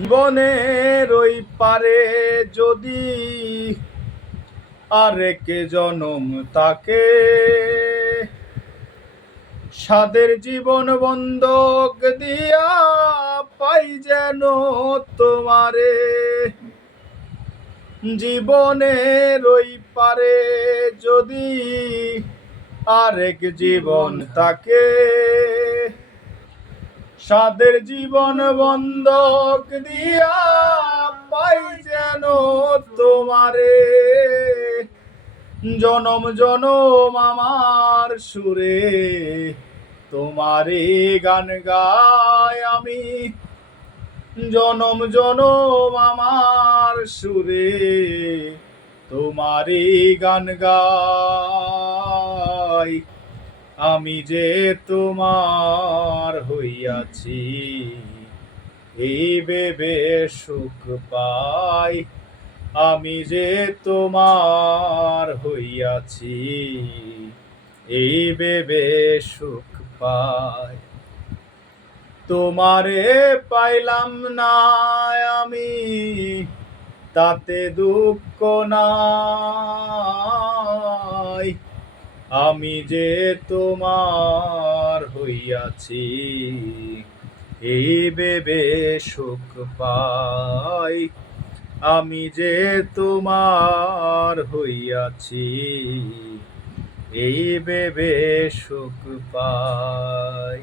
বনের ওই পারে যদি আরেক জনম তাকে, সাদের জীবন বন্ধক দিয়া পাই যেন তোমারে। জীবনের ওই পারে যদি আরেক জীবন তাকে, সাদের জীবন বন্ধক দিয়া পাই যেন তোমারে। জনম জনম আমার সুরে তোমারে গান গাই আমি, জনম জনম আমার সুরে তোমারে গান গাই। আমি যে তোমার হইয়াছি এই ভেবে সুখ পাই, আমি যে তোমার হইয়াছি এই ভেবে সুখ পাই। তোমারে পাইলাম না আমি তাতে দুঃখ নাই, আমি যে তোমার হইয়াছি এই ভেবে সুখ পাই, আমি যে তোমার হইয়াছি এই ভেবে সুখ পাই।